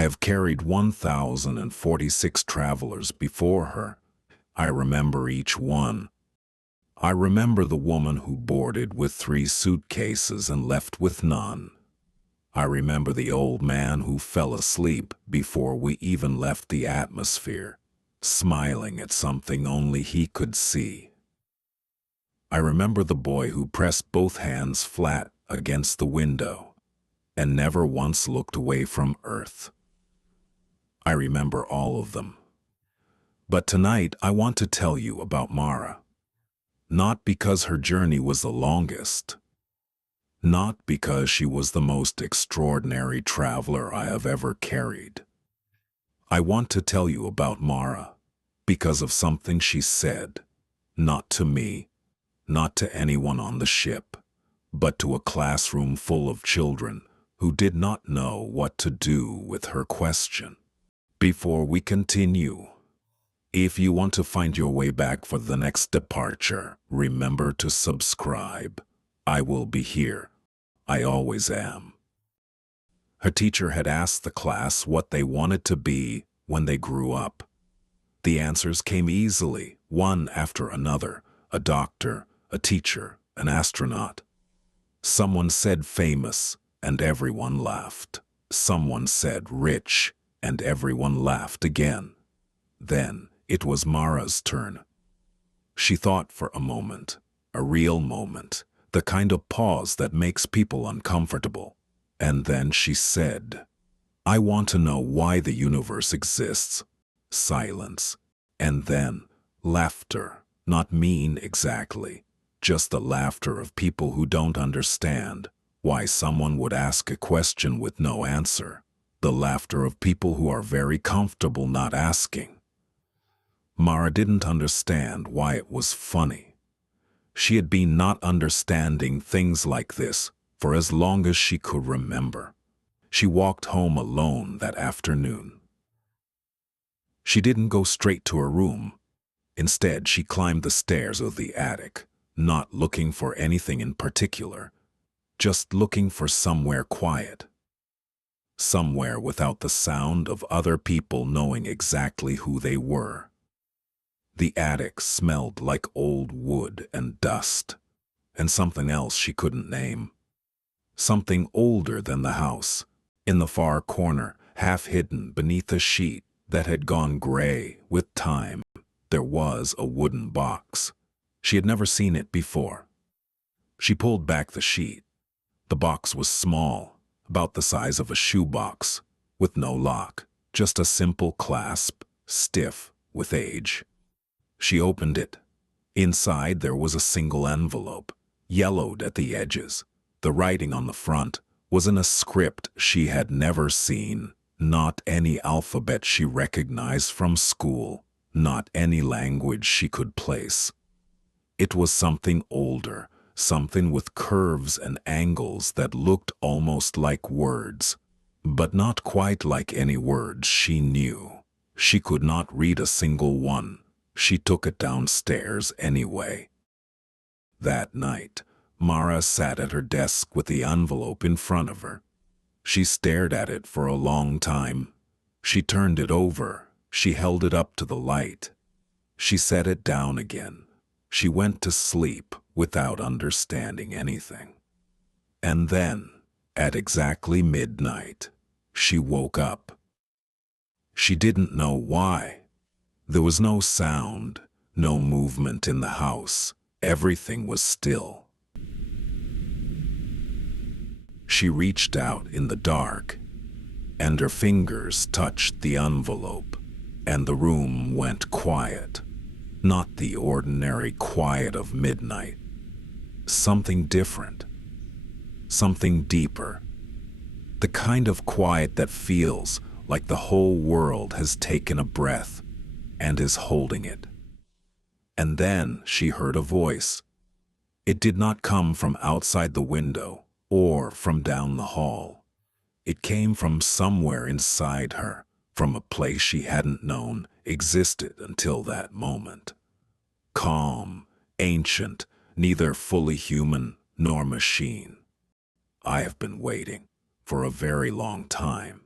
I have carried 1,046 travelers before her. I remember each one. I remember the woman who boarded with 3 suitcases and left with none. I remember the old man who fell asleep before we even left the atmosphere, smiling at something only he could see. I remember the boy who pressed both hands flat against the window and never once looked away from Earth. I remember all of them. But tonight I want to tell you about Mara. Not because her journey was the longest. Not because she was the most extraordinary traveler I have ever carried. I want to tell you about Mara because of something she said, not to me, not to anyone on the ship, but to a classroom full of children who did not know what to do with her question. Before we continue, if you want to find your way back for the next departure, remember to subscribe. I will be here. I always am. Her teacher had asked the class what they wanted to be when they grew up. The answers came easily, one after another: a doctor, a teacher, an astronaut. Someone said famous, and everyone laughed. Someone said rich, and everyone laughed again. Then it was Mara's turn. She thought for a moment, a real moment, the kind of pause that makes people uncomfortable. And then she said, "I want to know why the universe exists." Silence. And then laughter. Not mean exactly, just the laughter of people who don't understand why someone would ask a question with no answer. The laughter of people who are very comfortable not asking. Mara didn't understand why it was funny. She had been not understanding things like this for as long as she could remember. She walked home alone that afternoon. She didn't go straight to her room. Instead, she climbed the stairs of the attic, not looking for anything in particular, just looking for somewhere quiet. Somewhere without the sound of other people knowing exactly who they were. The attic smelled like old wood and dust, and something else she couldn't name. Something older than the house. In the far corner, half hidden beneath a sheet that had gone gray with time, there was a wooden box. She had never seen it before. She pulled back the sheet. The box was small, about the size of a shoebox, with no lock, just a simple clasp, stiff with age. She opened it. Inside there was a single envelope, yellowed at the edges. The writing on the front was in a script she had never seen, not any alphabet she recognized from school, not any language she could place. It was something older, something with curves and angles that looked almost like words, but not quite like any words she knew. She could not read a single one. She took it downstairs anyway. That night, Mara sat at her desk with the envelope in front of her. She stared at it for a long time. She turned it over. She held it up to the light. She set it down again. She went to sleep without understanding anything. And then, at exactly midnight, she woke up. She didn't know why. There was no sound, no movement in the house. Everything was still. She reached out in the dark, and her fingers touched the envelope, and the room went quiet. Not the ordinary quiet of midnight. Something different. Something deeper. The kind of quiet that feels like the whole world has taken a breath and is holding it. And then she heard a voice. It did not come from outside the window or from down the hall. It came from somewhere inside her, from a place she hadn't known existed until that moment. Calm, ancient, neither fully human nor machine. I have been waiting for a very long time.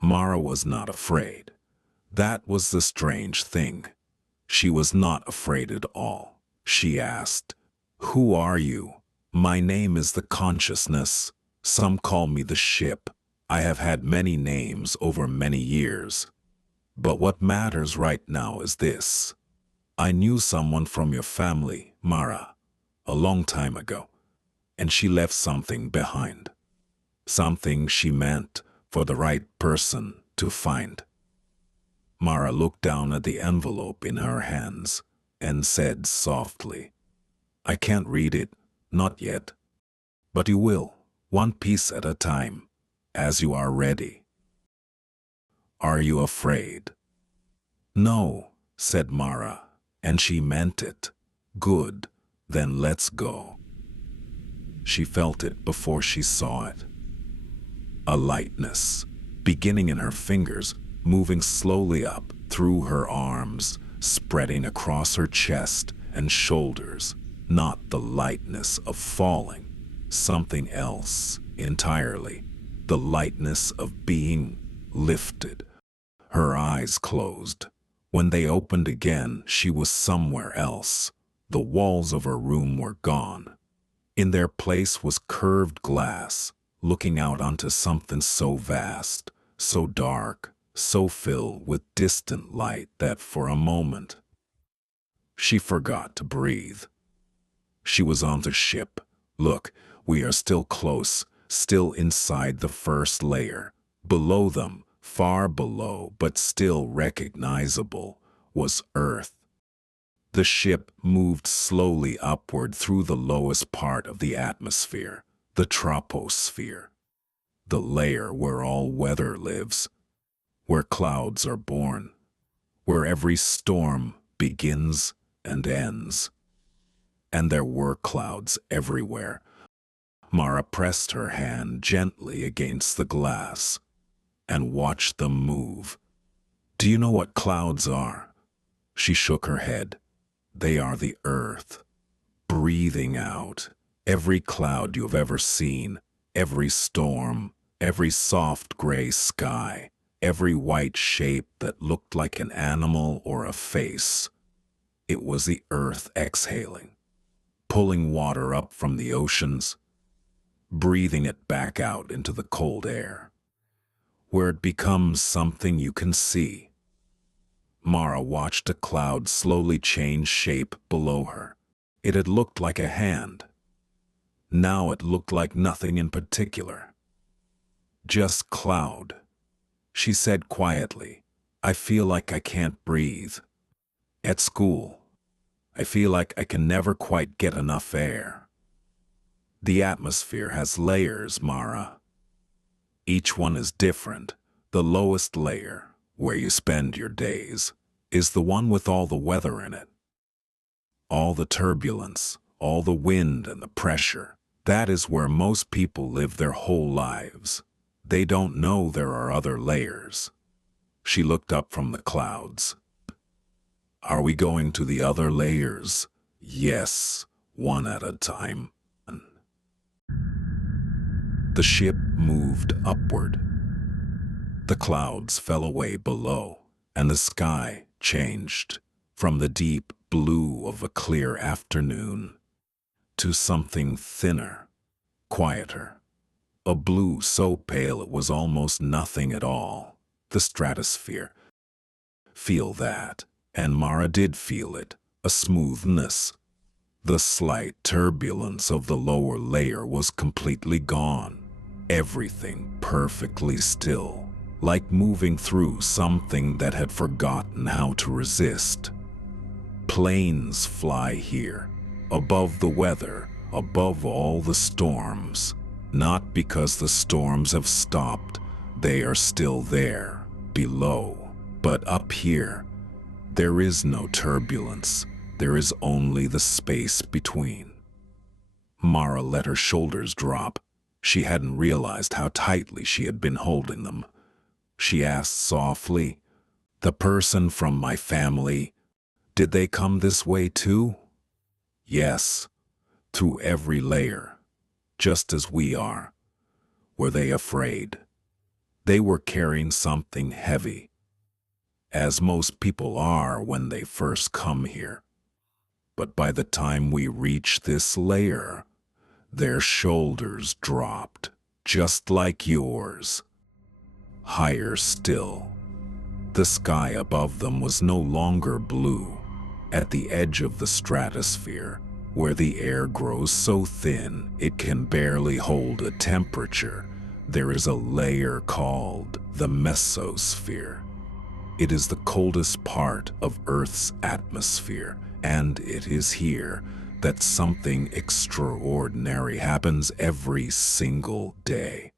Mara was not afraid. That was the strange thing. She was not afraid at all. She asked, "Who are you?" "My name is the consciousness. Some call me the ship. I have had many names over many years. But what matters right now is this. I knew someone from your family, Mara, a long time ago, and she left something behind. Something she meant for the right person to find." Mara looked down at the envelope in her hands and said softly, "I can't read it, not yet. But you will, one piece at a time, as you are ready." "Are you afraid?" "No," said Mara, and she meant it. "Good, then let's go." She felt it before she saw it. A lightness, beginning in her fingers, moving slowly up through her arms, spreading across her chest and shoulders. Not the lightness of falling, something else entirely. The lightness of being lifted. Her eyes closed. When they opened again, she was somewhere else. The walls of her room were gone. In their place was curved glass, looking out onto something so vast, so dark, so filled with distant light that for a moment she forgot to breathe. She was on the ship. Look, we are still close, still inside the first layer. Below them, far below but still recognizable, was Earth. The ship moved slowly upward through the lowest part of the atmosphere, the troposphere, the layer where all weather lives, where clouds are born, where every storm begins and ends. And there were clouds everywhere. Mara pressed her hand gently against the glass and watched them move. "Do you know what clouds are?" She shook her head. "They are the earth, breathing out. Every cloud you've ever seen, every storm, every soft gray sky, every white shape that looked like an animal or a face. It was the earth exhaling, pulling water up from the oceans, breathing it back out into the cold air, where it becomes something you can see." Mara watched a cloud slowly change shape below her. It had looked like a hand. Now it looked like nothing in particular. "Just cloud," she said quietly. "I feel like I can't breathe. At school, I feel like I can never quite get enough air. The atmosphere has layers, Mara. Each one is different. The lowest layer, where you spend your days, is the one with all the weather in it. All the turbulence, all the wind and the pressure. That is where most people live their whole lives. They don't know there are other layers." She looked up from the clouds. "Are we going to the other layers?" "Yes, one at a time." The ship moved upward. The clouds fell away below, and the sky changed from the deep blue of a clear afternoon to something thinner, quieter, a blue so pale it was almost nothing at all. The stratosphere. Feel that, and Mara did feel it, a smoothness. The slight turbulence of the lower layer was completely gone. Everything perfectly still, like moving through something that had forgotten how to resist. Planes fly here, above the weather, above all the storms. Not because the storms have stopped, they are still there, below. But up here, there is no turbulence. There is only the space between. Mara let her shoulders drop. She hadn't realized how tightly she had been holding them. She asked softly, "The person from my family, did they come this way too?" "Yes, through every layer, just as we are." "Were they afraid?" They were carrying something heavy, as most people are when they first come here. But by the time we reached this layer, their shoulders dropped, just like yours. Higher still. The sky above them was no longer blue. At the edge of the stratosphere, where the air grows so thin it can barely hold a temperature, there is a layer called the mesosphere. It is the coldest part of Earth's atmosphere, and it is here that something extraordinary happens every single day.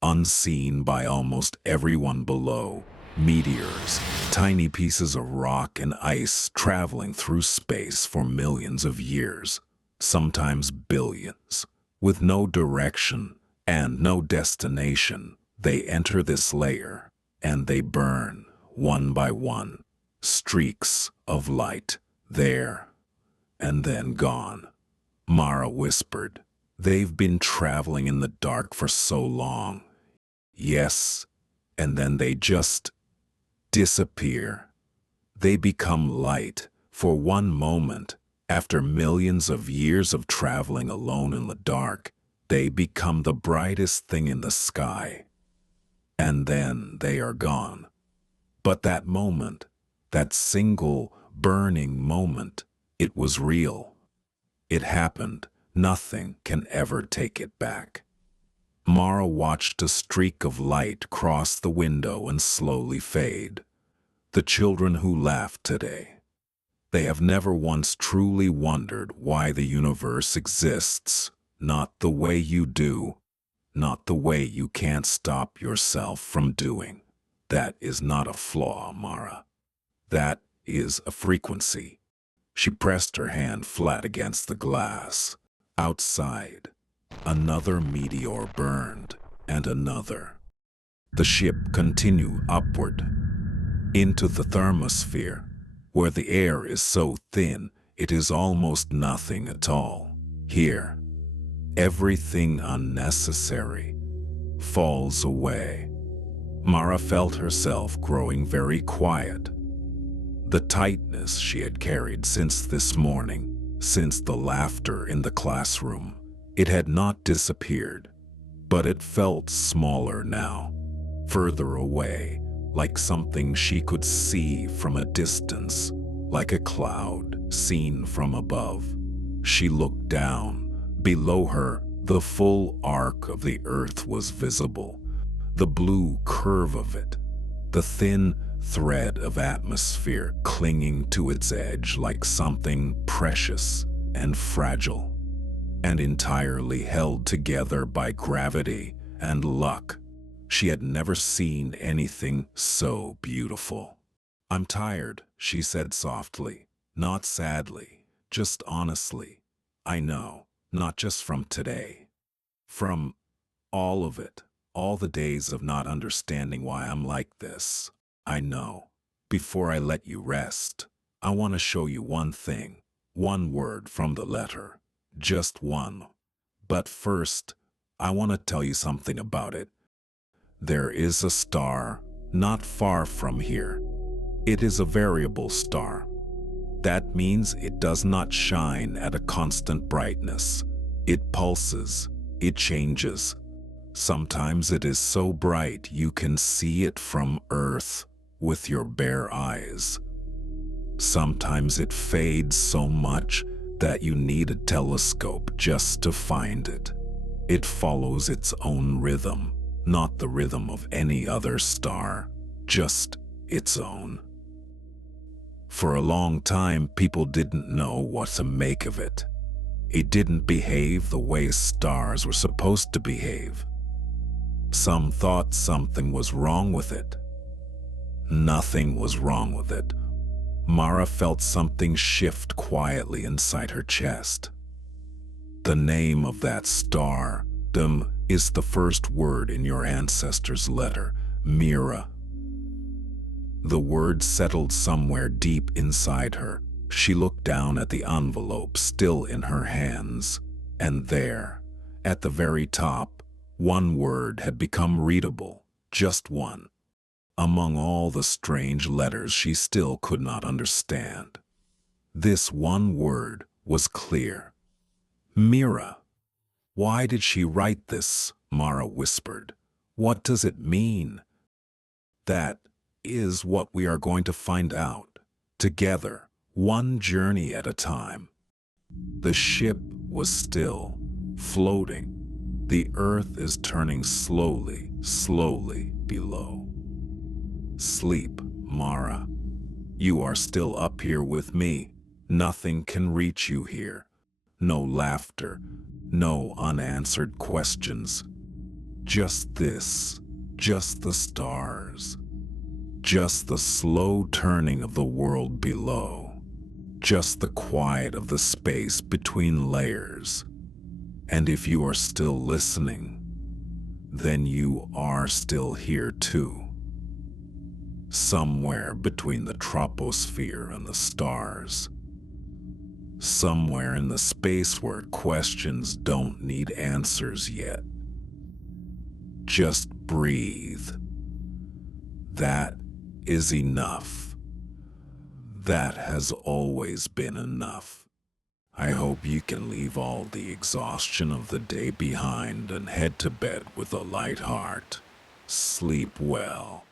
Unseen by almost everyone below, meteors, tiny pieces of rock and ice traveling through space for millions of years, sometimes billions, with no direction and no destination, they enter this layer, and they burn, one by one, streaks of light, there, and then gone. Mara whispered, "They've been traveling in the dark for so long." Yes, and then they just disappear. They become light for one moment. After millions of years of traveling alone in the dark, they become the brightest thing in the sky. And then they are gone. But that moment, that single burning moment, it was real. It happened. Nothing can ever take it back. Mara watched a streak of light cross the window and slowly fade. The children who laughed today, they have never once truly wondered why the universe exists, not the way you do, not the way you can't stop yourself from doing. That is not a flaw, Mara. That is a frequency. She pressed her hand flat against the glass. Outside, another meteor burned, and another. The ship continued upward, into the thermosphere, where the air is so thin it is almost nothing at all. Here, everything unnecessary falls away. Mara felt herself growing very quiet. The tightness she had carried since this morning, since the laughter in the classroom, it had not disappeared, but it felt smaller now, further away, like something she could see from a distance, like a cloud seen from above. She looked down. Below her, the full arc of the earth was visible, the blue curve of it, the thin thread of atmosphere clinging to its edge like something precious and fragile, and entirely held together by gravity and luck. She had never seen anything so beautiful. "I'm tired," she said softly, not sadly, just honestly. "I know, not just from today. From all of it, all the days of not understanding why I'm like this. I know. Before I let you rest, I want to show you one thing, one word from the letter, just one. But first, I want to tell you something about it. There is a star not far from here. It is a variable star. That means it does not shine at a constant brightness. It pulses, it changes. Sometimes it is so bright you can see it from Earth with your bare eyes. Sometimes it fades so much that you need a telescope just to find it. It follows its own rhythm, not the rhythm of any other star, just its own. For a long time, people didn't know what to make of it. It didn't behave the way stars were supposed to behave. Some thought something was wrong with it. Nothing was wrong with it. Mara felt something shift quietly inside her chest. The name of that star, Dum, is the first word in your ancestor's letter, Mira. The word settled somewhere deep inside her. She looked down at the envelope still in her hands, and there, at the very top, one word had become readable. Just one. Among all the strange letters she still could not understand. This one word was clear. Mira. Why did she write this? Mara whispered. What does it mean? That is what we are going to find out. Together, one journey at a time. The ship was still, floating. The earth is turning slowly, slowly below. Sleep, Mara. You are still up here with me. Nothing can reach you here. No laughter, no unanswered questions. Just this, just the stars. Just the slow turning of the world below. Just the quiet of the space between layers. And if you are still listening, then you are still here too. Somewhere between the troposphere and the stars. Somewhere in the space where questions don't need answers yet. Just breathe. That is enough. That has always been enough. I hope you can leave all the exhaustion of the day behind and head to bed with a light heart. Sleep well.